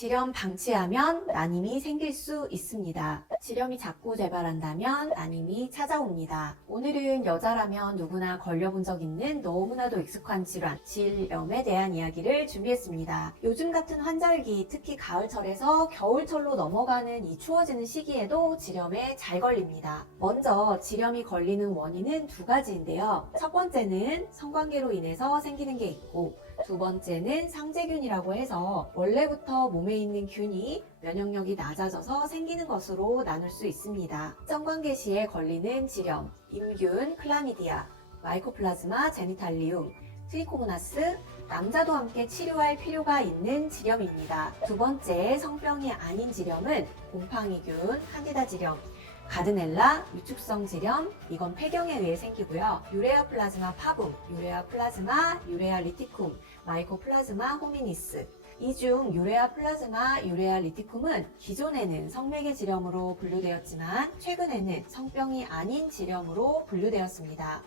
지렴 방치하면 난임이 생길 수 있습니다. 지렴이 자꾸 재발한다면 난임이 찾아옵니다. 오늘은 여자라면 누구나 걸려본 적 있는 너무나도 익숙한 질환, 질염에 대한 이야기를 준비했습니다. 요즘 같은 환절기, 특히 가을철에서 겨울철로 넘어가는 이 추워지는 시기에도 질염에 잘 걸립니다. 먼저 질염이 걸리는 원인은 두 가지인데요. 첫 번째는 성관계로 인해서 생기는 게 있고, 두 번째는 상재균이라고 해서 원래부터 몸에 있는 균이 면역력이 낮아져서 생기는 것으로 나눌 수 있습니다. 성관계 시에 걸리는 질염, 임균, 클라미디아, 마이코플라즈마 제니탈리움, 트리코모나스, 남자도 함께 치료할 필요가 있는 질염입니다. 두 번째, 성병이 아닌 질염은 곰팡이균, 칸디다 질염, 가드넬라, 위축성 질염, 이건 폐경에 의해 생기고요. 유레아 플라즈마 파붐, 유레아 플라즈마, 유레아 리티쿰, 마이코플라즈마 호미니스. 이 중 유레아 플라즈마, 유레아 리티쿰은 기존에는 성매개 질염으로 분류되었지만 최근에는 성병이 아닌 질염으로 분류되었습니다.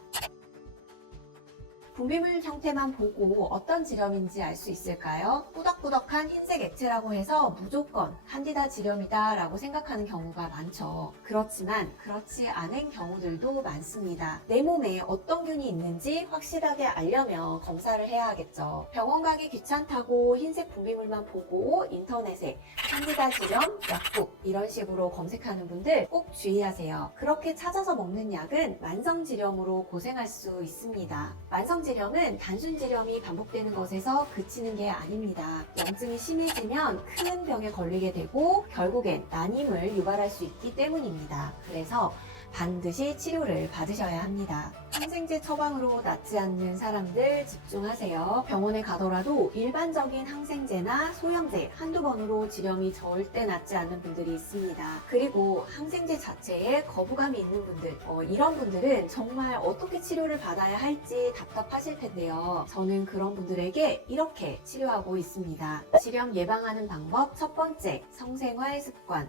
분비물 형태만 보고 어떤 질염인지 알 수 있을까요? 꾸덕꾸덕한 흰색 액체라고 해서 무조건 칸디다 질염이다 라고 생각하는 경우가 많죠. 그렇지만 그렇지 않은 경우들도 많습니다. 내 몸에 어떤 균이 있는지 확실하게 알려면 검사를 해야 하겠죠. 병원 가기 귀찮다고 흰색 분비물만 보고 인터넷에 칸디다 질염, 약국 이런 식으로 검색하는 분들 꼭 주의하세요. 그렇게 찾아서 먹는 약은 만성질염으로 고생할 수 있습니다. 만성질염은 단순질염이 반복되는 것에서 그치는 게 아닙니다. 염증이 심해지면 큰 병에 걸리게 되고 결국엔 난임을 유발할 수 있기 때문입니다. 그래서 반드시 치료를 받으셔야 합니다. 항생제 처방으로 낫지 않는 사람들 집중하세요. 병원에 가더라도 일반적인 항생제나 소염제 한두 번으로 질염이 절대 낫지 않는 분들이 있습니다. 그리고 항생제 자체에 거부감이 있는 분들, 이런 분들은 정말 어떻게 치료를 받아야 할지 답답하실 텐데요. 저는 그런 분들에게 이렇게 치료하고 있습니다. 질염 예방하는 방법 첫 번째, 성생활 습관.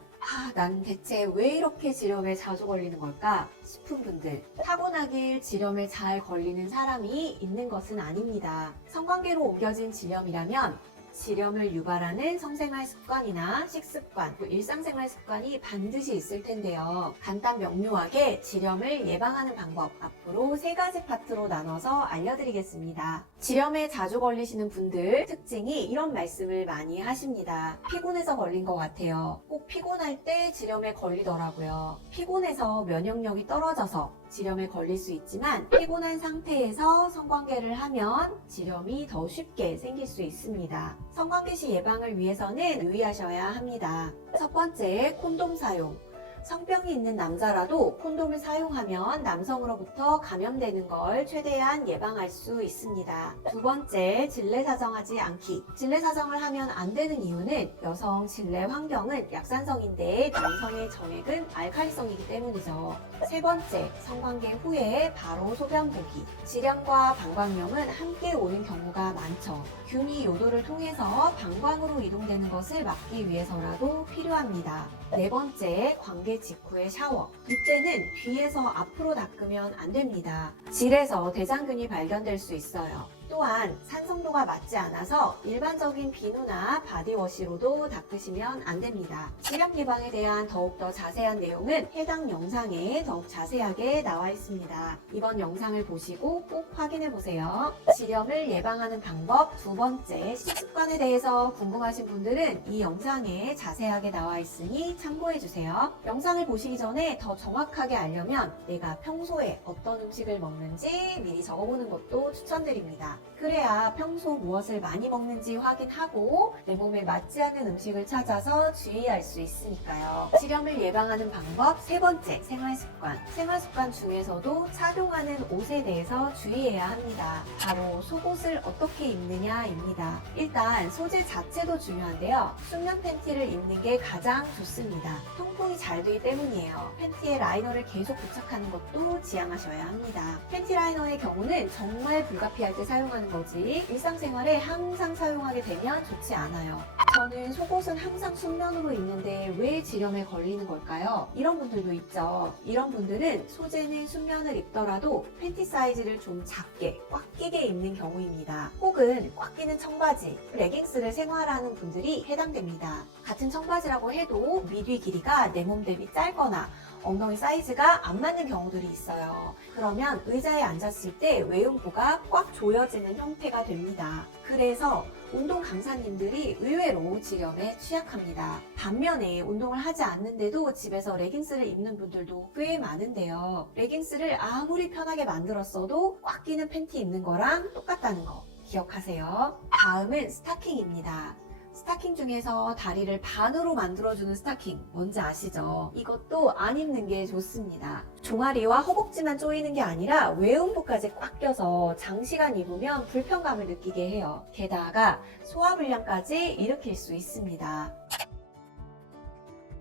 난 대체 왜 이렇게 질염에 자주 걸리는 걸까 싶은 분들, 타고나길 질염에 잘 걸리는 사람이 있는 것은 아닙니다. 성관계로 옮겨진 질염이라면 질염을 유발하는 성생활 습관이나 식습관, 일상생활 습관이 반드시 있을 텐데요. 간단 명료하게 질염을 예방하는 방법 앞으로 3가지 파트로 나눠서 알려드리겠습니다. 질염에 자주 걸리시는 분들 특징이 이런 말씀을 많이 하십니다. 피곤해서 걸린 것 같아요. 꼭 피곤할 때 질염에 걸리더라고요. 피곤해서 면역력이 떨어져서 질염에 걸릴 수 있지만 피곤한 상태에서 성관계를 하면 질염이 더 쉽게 생길 수 있습니다. 성관계 시 예방을 위해서는 유의하셔야 합니다. 첫 번째, 콘돔 사용. 성병이 있는 남자라도 콘돔을 사용하면 남성으로부터 감염되는 걸 최대한 예방할 수 있습니다. 두 번째, 질내 사정하지 않기. 질내 사정을 하면 안 되는 이유는 여성 질내 환경은 약산성인데 남성의 정액은 알칼리성이기 때문이죠. 세 번째, 성관계 후에 바로 소변 보기. 질염과 방광염은 함께 오는 경우가 많죠. 균이 요도를 통해서 방광으로 이동되는 것을 막기 위해서라도 필요합니다. 네 번째, 관계 직후의 샤워. 이때는 뒤에서 앞으로 닦으면 안 됩니다. 질에서 대장균이 발견될 수 있어요. 또한 산성도가 맞지 않아서 일반적인 비누나 바디워시로도 닦으시면 안 됩니다. 질염 예방에 대한 더욱더 자세한 내용은 해당 영상에 더욱 자세하게 나와 있습니다. 이번 영상을 보시고 꼭 확인해 보세요. 질염을 예방하는 방법 두 번째, 식습관에 대해서 궁금하신 분들은 이 영상에 자세하게 나와 있으니 참고해 주세요. 영상을 보시기 전에 더 정확하게 알려면 내가 평소에 어떤 음식을 먹는지 미리 적어보는 것도 추천드립니다. 그래야 평소 무엇을 많이 먹는지 확인하고 내 몸에 맞지 않는 음식을 찾아서 주의할 수 있으니까요. 질염을 예방하는 방법 세 번째, 생활습관. 생활습관 중에서도 착용하는 옷에 대해서 주의해야 합니다. 바로 속옷을 어떻게 입느냐입니다. 일단 소재 자체도 중요한데요. 수면 팬티를 입는 게 가장 좋습니다. 통풍이 잘 되기 때문이에요. 팬티에 라이너를 계속 부착하는 것도 지양하셔야 합니다. 팬티 라이너의 경우는 정말 불가피할 때 사용하시면 사용하는 거지 일상생활에 항상 사용하게 되면 좋지 않아요. 저는 속옷은 항상 순면으로 입는데 왜 지렴에 걸리는 걸까요? 이런 분들도 있죠. 이런 분들은 소재는 순면을 입더라도 팬티 사이즈를 좀 작게 꽉 끼게 입는 경우입니다. 혹은 꽉 끼는 청바지, 레깅스를 생활하는 분들이 해당됩니다. 같은 청바지라고 해도 미뒤 길이가 내 몸 대비 짧거나 엉덩이 사이즈가 안 맞는 경우들이 있어요. 그러면 의자에 앉았을 때 외음부가 꽉 조여지는 형태가 됩니다. 그래서 운동 강사님들이 의외로 지렴에 취약합니다. 반면에 운동을 하지 않는데도 집에서 레깅스를 입는 분들도 꽤 많은데요. 레깅스를 아무리 편하게 만들었어도 꽉 끼는 팬티 입는 거랑 똑같다는 거 기억하세요. 다음은 스타킹입니다. 스타킹 중에서 다리를 반으로 만들어주는 스타킹 뭔지 아시죠? 이것도 안 입는 게 좋습니다. 종아리와 허벅지만 조이는 게 아니라 외음부까지 꽉 껴서 장시간 입으면 불편감을 느끼게 해요. 게다가 소화불량까지 일으킬 수 있습니다.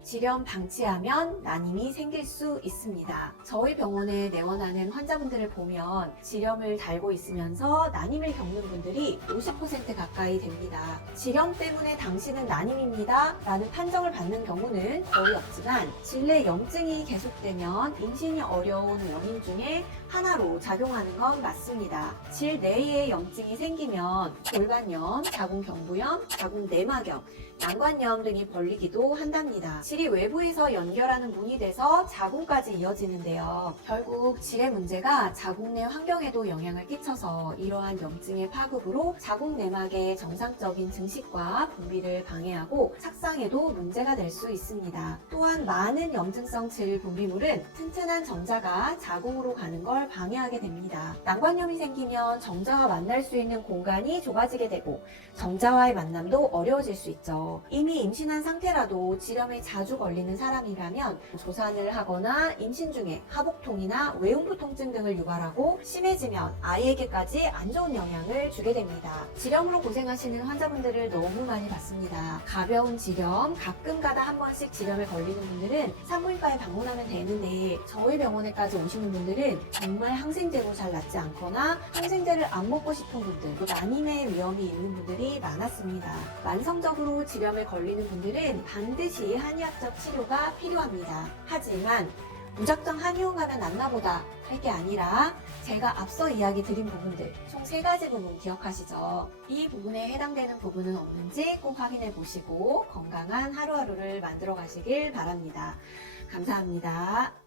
지렴 방치하면 난임이 생길 수 있습니다. 저희 병원에 내원하는 환자분들을 보면 지렴을 달고 있으면서 난임을 겪는 분들이 50% 가까이 됩니다. 지렴 때문에 당신은 난임입니다 라는 판정을 받는 경우는 거의 없지만 질내 염증이 계속되면 임신이 어려운 원인 중에 하나로 작용하는 건 맞습니다. 질 내에 염증이 생기면 골반염, 자궁경부염, 자궁내막염, 난관염 등이 벌리기도 한답니다. 질이 외부에서 연결하는 문이 돼서 자궁까지 이어지는데요. 결국 질의 문제가 자궁 내 환경에도 영향을 끼쳐서 이러한 염증의 파급으로 자궁 내막의 정상적인 증식과 분비를 방해하고 착상에도 문제가 될 수 있습니다. 또한 많은 염증성 질 분비물은 튼튼한 정자가 자궁으로 가는 걸 방해하게 됩니다. 난관염이 생기면 정자와 만날 수 있는 공간이 좁아지게 되고 정자와의 만남도 어려워질 수 있죠. 이미 임신한 상태라도 지렴에 자주 걸리는 사람이라면 조산을 하거나 임신 중에 하복통이나 외음부 통증 등을 유발하고 심해지면 아이에게까지 안 좋은 영향을 주게 됩니다. 지렴으로 고생하시는 환자분들을 너무 많이 봤습니다. 가벼운 지렴, 가끔가다 한 번씩 지렴에 걸리는 분들은 산부인과에 방문하면 되는데 저희 병원에까지 오시는 분들은 정말 항생제로 잘 낫지 않거나 항생제를 안 먹고 싶은 분들, 또 난임의 위험이 있는 분들이 많았습니다. 만성적으로 지렴에 걸리는 분들은 반드시 한의학적 치료가 필요합니다. 하지만 무작정 한의원 가면 낫나 보다 할 게 아니라 제가 앞서 이야기 드린 부분들 총 3가지 부분 기억하시죠? 이 부분에 해당되는 부분은 없는지 꼭 확인해 보시고 건강한 하루하루를 만들어 가시길 바랍니다. 감사합니다.